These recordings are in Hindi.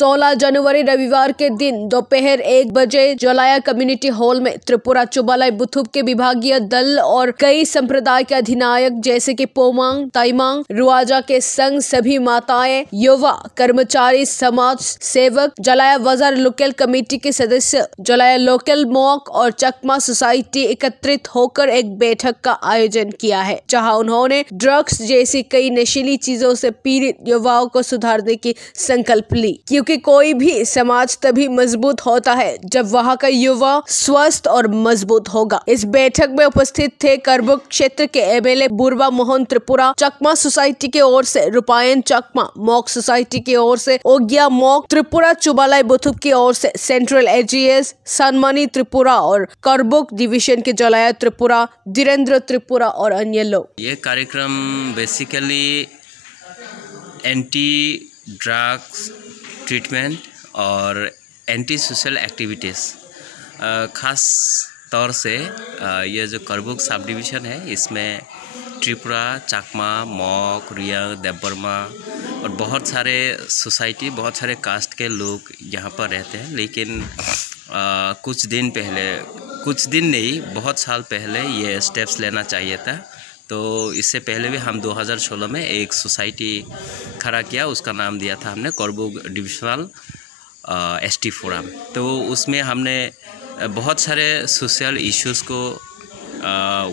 16 जनवरी रविवार के दिन दोपहर 1 बजे जोलाया कम्युनिटी हॉल में त्रिपुरा चुबालाई बुथुब के विभागीय दल और कई संप्रदाय के अधिनायक जैसे कि पोमांग, ताइमांग, रुआजा के संग सभी माताएं, युवा, कर्मचारी, समाज सेवक, जोलाया बाजार लोकल कमेटी के सदस्य, जोलाया लोकल मॉक और चकमा सोसाइटी एकत्रित होकर एक बैठक का आयोजन किया है, जहां उन्होंने ड्रग्स जैसी कई नशीली चीजों से पीड़ित युवाओं को सुधारने की संकल्प ली, क्योंकि कोई भी समाज तभी मजबूत होता है जब वहां का युवा स्वस्थ और मजबूत होगा। इस बैठक में उपस्थित थे करबुक क्षेत्र के एमएलए बुरबा मोहन त्रिपुरा, चकमा सोसाइटी की ओर से रूपायन चकमा, मॉक सोसाइटी की ओर से ओगिया मॉक, त्रिपुरा चुबालाई बुथुब की ओर से सेंट्रल एजीएस, सनमनी त्रिपुरा और करबुक डिवीजन के जोलाया त्रिपुरा, धीरेन्द्र त्रिपुरा और अन्य लोग। ये कार्यक्रम बेसिकली एंटी ड्रग्स ट्रीटमेंट और एंटी सोशल एक्टिविटीज़, ख़ास तौर से ये जो करबुक सब डिवीज़न है इसमें त्रिपुरा, चकमा, मॉक, रियांग, देवबर्मा और बहुत सारे सोसाइटी, बहुत सारे कास्ट के लोग यहाँ पर रहते हैं। लेकिन कुछ दिन नहीं, बहुत साल पहले ये स्टेप्स लेना चाहिए था। तो इससे पहले भी हम 2016 में एक सोसाइटी खड़ा किया, उसका नाम दिया था हमने करबुक डिविजनल एसटी फोरम। तो उसमें हमने बहुत सारे सोशल इश्यूज़ को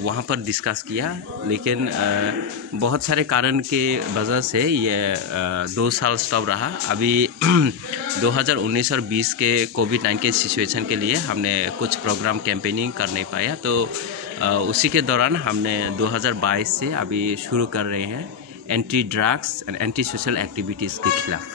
वहाँ पर डिस्कस किया, लेकिन बहुत सारे कारण के वजह से ये 2 साल स्टॉप रहा। अभी 2019 और 20 के कोविड-19 सिचुएशन के लिए हमने कुछ प्रोग्राम कैंपेनिंग कर नहीं पाया, तो उसी के दौरान हमने 2022 से अभी शुरू कर रहे हैं anti drugs and anti social activities के खिलाफ।